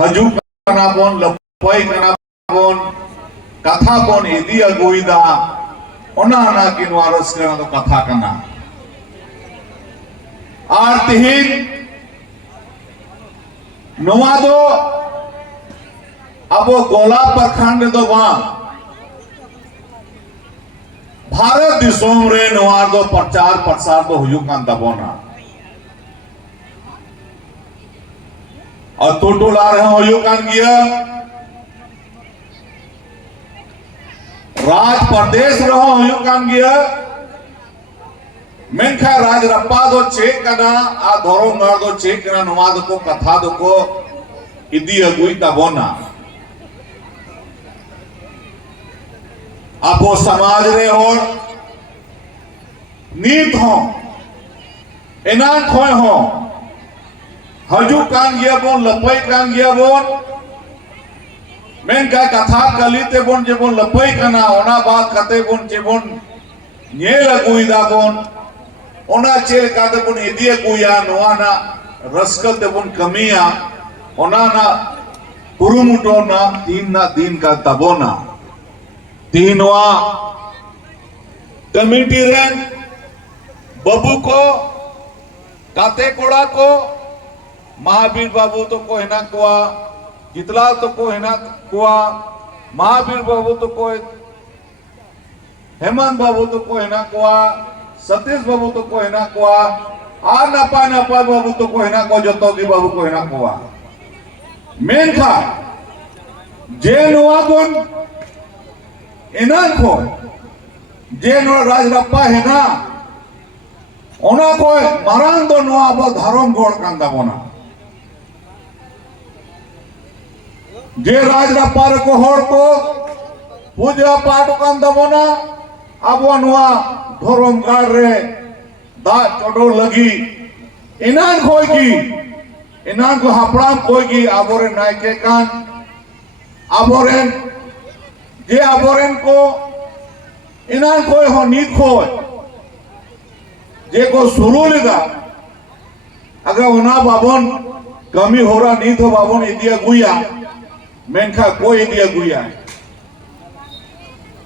हजूक कना बोन लपय कना बोन कथा बोन इदी अगुइदा ओना ना कि नवा रस्का दो कथा कना आर तिहिन नवा दो अब गोला प्रखंड दो बांग भारत दिसोम रे नवा दो प्रचार प्रसार दो हुजूक कान तबोना और टोटोला रहे हुजूक कान गिया राज प्रदेश रहो हुजूक कान गिया मेनखा राज रप्पा दो चेक कना आ धोरोंगार दो चेक कना नवा दो को कथा दो को इदी अगुई तबोना आपो समाज रे और नीत हो इनान खोय हो हजू कान गिया बोन लपई कान गिया बोन मेन का कथा कलीते बोन जे बोन लपई कना ओना बात कते बोन जे बोन नेल अगुइदा बोन ओना चेल काते बोन इदी अगुया नोआ ना रस्कल ते बोन कमिया ओना ना पुरुमुटो ना दिन का तबोना तीनवा कमिटी रेन बबू को काते कोड़ा को महावीर बाबू तो को हेना कुआ जितलाल तो को हेना कुआ महावीर बाबू तो को हेमंत बाबू तो को हेना कुआ सतीश बाबू तो को हेना कुआ आ नपा बाबू तो को हेना को जोतोगी बाबू को हेना कुआ मेन खा जे नवा बोन इनान को जे नो राजरप्पा है ना ओना को मारांग दो नो अब धर्म गोड़ कांदा बोना जे राजरप्पा को होड़ को पूजा पाठ कांदा बोना अब नोआ धर्म गाड़ रे दा चोडो लगी इनान को हपड़ाम कोई की आबोरे नायके कान आबोरे जे आबोरेन को इनान कोई हो नीत खोय जे को शुरू लेगा अगर उना बाबन कमी हो रहा नीत हो बाबन इदिया गुया मेनखा कोई इदिया गुया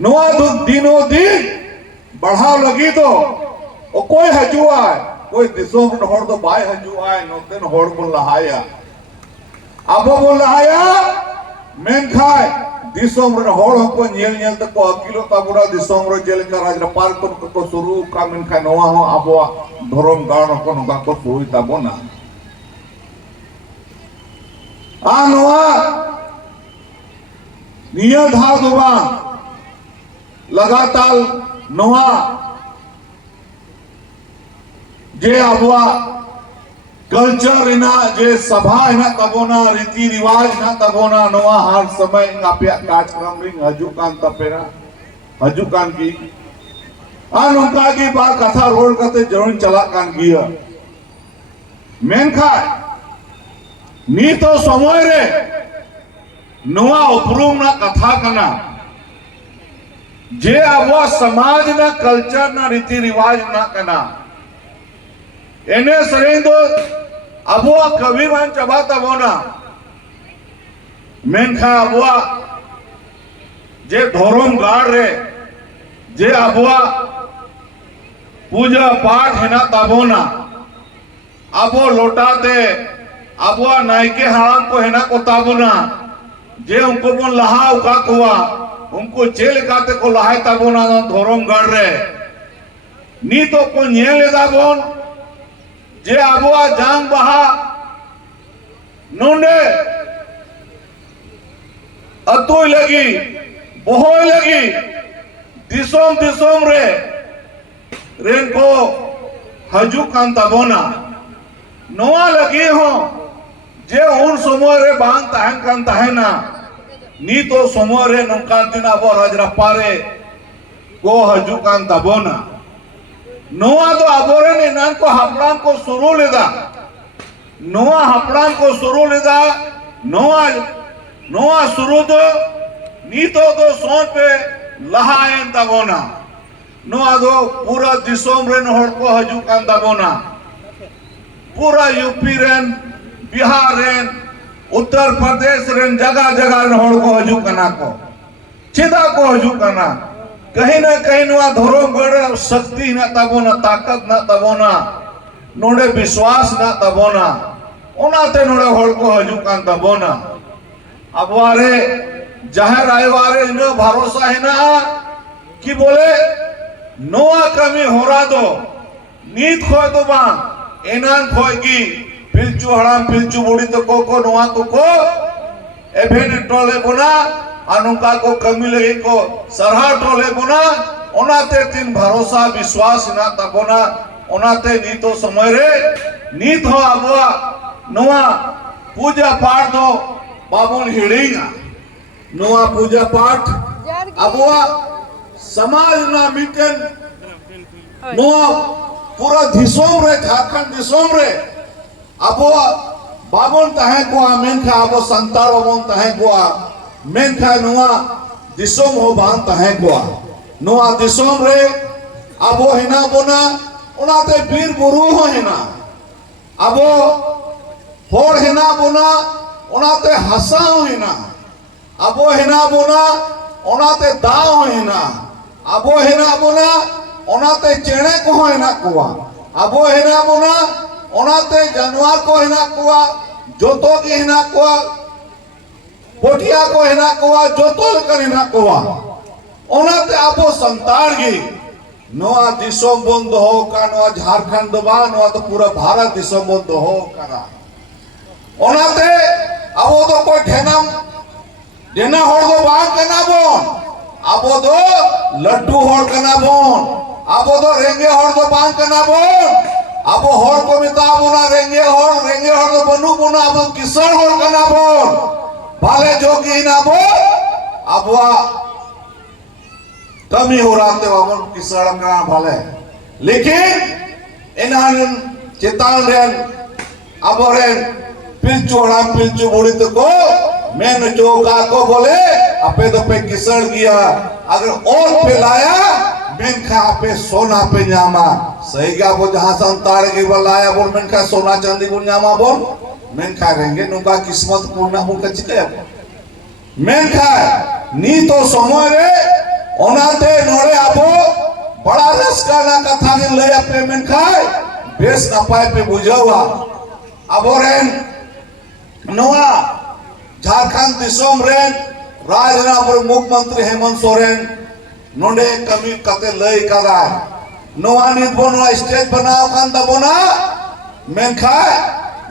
नोआ तो दिनों दिन बढ़ाव लगी तो ओ कोई हजुआ कोई दिसों में होड़ तो बाय हजुआ नोतेन होड़ को लहाया अब बोल लहाया मेनखा दिसोम रे होड़ को नेल नेल तक को अकिलो ताबुरा दिसोम रे जेल का राज पार को शुरू का मेन खा नवा हो आबो धरम गाण को नगा को सुई ताबोना आ नवा निया धा दुबा लगातार नवा जे आबवा कल्चर इना जे सभा इना तबोना रीति रिवाज इना तबोना नवा हर समय काप्या कार्यक्रम रिंग हजुकान तपेरा हजुकान की अनुका की बात कथा रोड करते जरूर चला कान गिया मेनखा नी तो समय रे नवा उपरूम ना कथा कना जे आबवा समाज ना कल्चर ना रीति रिवाज ना कना एने सरें दो अबुआ कभी मान चबा तबोना मेनखा अबुआ जे धोरम गाड़ रे जे अबुआ पूजा पाठ है ना तबोना अबो लोटाते अबुआ नायके हराम को है ना को तबोना जे उनको बोन लहा उका कुआ उनको जेल काते को लहाय तबोना धोरम गाड़ रे नी तो को न्याय दाबोन जे आबुआ जांग बहा नोंडे अतुई लगी बोहोय लगी दिसोम रे रेन को हजुक कान तबोना नोआ लगी हो जे उन समय रे बांग ताहन कान ताहना नी तो समय रे नौका दिन आबो राजरप्पा रे को हजुक कान तबोना नोआ तो आबोरेन इनान को हपड़ाम को शुरू लेदा नोआ हपड़ाम को शुरू लेदा नोआ शुरू तो नीतो तो सोच पे लहायन तबोना नोआ दो पूरा दिसोम रेन होड़ को हजुकान तबोना पूरा UP rain Bihar rain Uttar Pradesh rain जगह जगह हड़ को हजू कना को चेदा को हजू कना कहीं ना कहीं नुआ धर्मगढ़ शक्ति ना तबोना ताकत ना तबोना नोड़े विश्वास ना तबोना ओनाते नोड़े हड़ को हजू कान तबोना अब वारे जाहिर आए वारे इन भरोसा है ना कि बोले नोआ कमी हो रहा दो नीत खोय दो बांग एनान खोय की पिलचू हड़ाम पिलचू बुड़ी तो को नोआ को एभेन टोले बुना अनुका को कमी लगे को सरहा टोले बुना ओनाते तीन भरोसा विश्वास ना तबोना ओनाते नीतो समय रे नीत हो अबुआ नोआ पूजा पाठ दो बाबुन हिड़ीगा नोआ पूजा पाठ अबुआ समाज ना मिटन नोआ पूरा दिसोम रे झारखंड दिसोम रे अबुआ बाबुन तहे को मेनखा अबो संतार बाबुन तहे को मेनखा नोआ दिसोम हो बान तहे को नोआ दिसोम रे अबो हिना बोना ओनाते बीर बुरु हो हिना अबो होड़ हिना बोना ओनाते हसा हो हिना अबो हिना बोना ओनाते दाव हो हिना अबो हिना बोना ओनाते चेणे को हिना कुआ अबो हिना बोना ओनाते जानवर को हिना कुआ जोतो की हिना कुआ पोटिया को हिना कुआ जोतो कर हिना कुआ ओनाते अबो संतार गी नोआ दिसोम बंद हो का नोआ झारखंड बा नोआ तो पूरा भारत दिसोम बंद हो करा ओनाते अबो तो कोई ठेनम देना होड़ दो बांग कना बोन अबो दो लड्डू होड़ कना बोन अबो दो रेंगे होड़ दो बांग कना बोन अबो होड़ को मिताबो ना रेंगे होड़ दो बनू बोना अबो किसर होड़ कना बोन भाले जोगी ना बोन अबवा कमी हो रहा थे वामन किसर कना भाले लेकिन इन्हान चितान रेन अबो रेन पिलचू हड़ाम पिलचू बुड़ी तो को मैंने चौका को बोले अपे तो पे किसड़ गया अगर और पे लाया मेनखा पे सोना पे न्यामा सही क्या वो जहां संतार के लाया बोल मेनखा सोना चांदी को न्यामा बोल मेनखा रहेंगे नुका किस्मत पूर्ण हो कचिके मेनखा नी तो समय रे ओनाते नोरे आबो बड़ा रसका ना कथा के ले अपने मेनखा बेस ना पाए पे बुझावा अबो रेन नोआ झारखंड दिसोम रेन राजनापुर मुख्यमंत्री हेमंत सोरेन नोंडे कमी कते लय कदा नोआ नित बोना स्टेज बनाओ कान दबोना मेनखा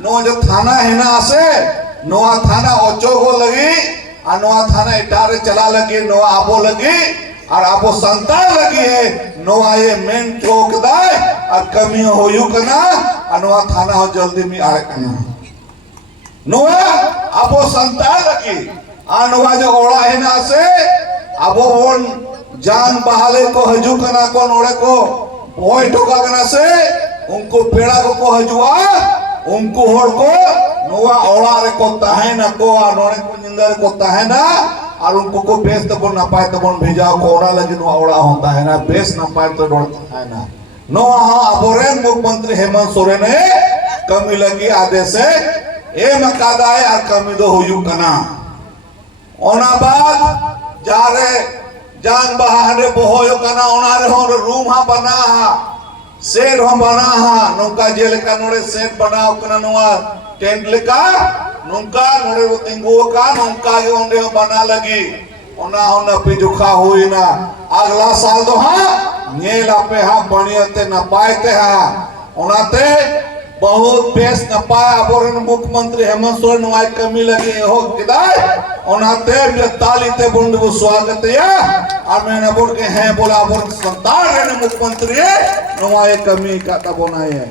नो जो थाना है ना आसे नोआ थाना ओचोगो लगी आ नोआ थाना इटारे चला लगी नोआ आबो लगी और आबो संतान लगी है नोआ ये मेन चौक दाय और कमी होयु कना आ नोआ थाना हो जल्दी में आए कना नोआ अबो संतान लगी आ नोआ जो ओड़ा है ना से अबो वन जान बहाले को हजू कना को नोड़े को बोई ठोका कना से उनको पेड़ा को हजुआ उनको होड़ को नोआ ओड़ा रे को ताहे ना को आ नोड़े को निंदर को ताहे ना और उनको को बेस तो ना पाए तो भेजा को ओड़ा लगी नोआ ओड़ा होता है ना बेस ना पाए तो डोड़ता है ना नोआ अबोरेन मुख्यमंत्री हेमंत सोरेन ने कमी लगी आदेश है ए मकादाए और कमी दो हुयू कना ओना बाद जारे जान बहाने बोहोयो कना ओनारे हो रूम हा बना हा सेट हो बना हा नुका जेल का नोड़े सेट बनाओ कना नुआ टेंट लेका नुका नोड़े वो तिंगो का नुका ये ओंडे हो बना लगी ओना ओना पे जुखा हुई ना अगला साल दो हा नेला पे हा बनियते न पाएते हा ओनाते बहुत बेस न पाया बोरन मुख्यमंत्री हेमंत सोरेन नुआई कमी लगी हो किदाय ओनाते जे ताली ते बुंड वो स्वागत या और मैंने बोल के हैं बोला बोल संतान रे मुख्यमंत्री नुआई कमी का तबोनाए है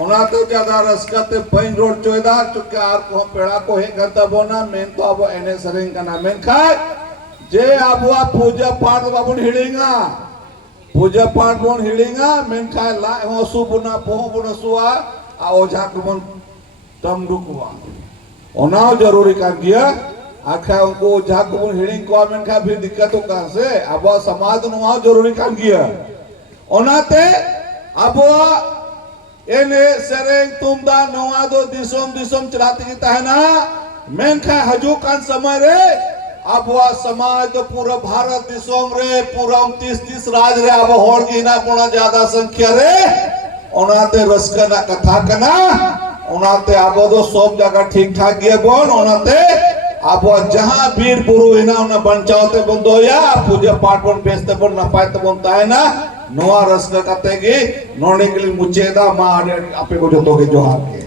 ओनाते ज्यादा रसकते पैन रोड चोयदार चुके आर को पेड़ा को हे करता बोना मेन तो अब एने सरेंग का ना मेन खाए जे अबुआ पूजा पाठ बाबू हिड़ेगा पूजा पाठ बोन हिड़ेगा मेन खाए ला हो सुबुना पोह बुना सुआ आ ओझा कुमन तम रुकवा ओनाव जरूरी कर दिया आखा उनको ओझा कुमन हिड़ेंग को मेन खाए फिर दिक्कत हो कहां से अब समाज नुआव जरूरी कर दिया ओनाते अब एने सरेंग तुम दा नोआ दो दिसोम दिसोम चलाती की तहना मेनखा हजुकान समय रे आबुआ समाज तो पूरा भारत दिसोम रे पूरा 29 राज रे अब होड़ की ना पुना ज्यादा संख्या रे ओनाते रस्का ना कथा कना ओनाते आबो दो सब जगह ठीक ठाक गे बोन ओनाते आबो जहां वीर बुरु इना उना बंचावते बंदोया पूजा पाठ बन बेस्ते बन नपाय तो बनता है ना नोआ रस्का कतेगी नोने के लिए मुचेदा मा आपे को जो तो के जोहार के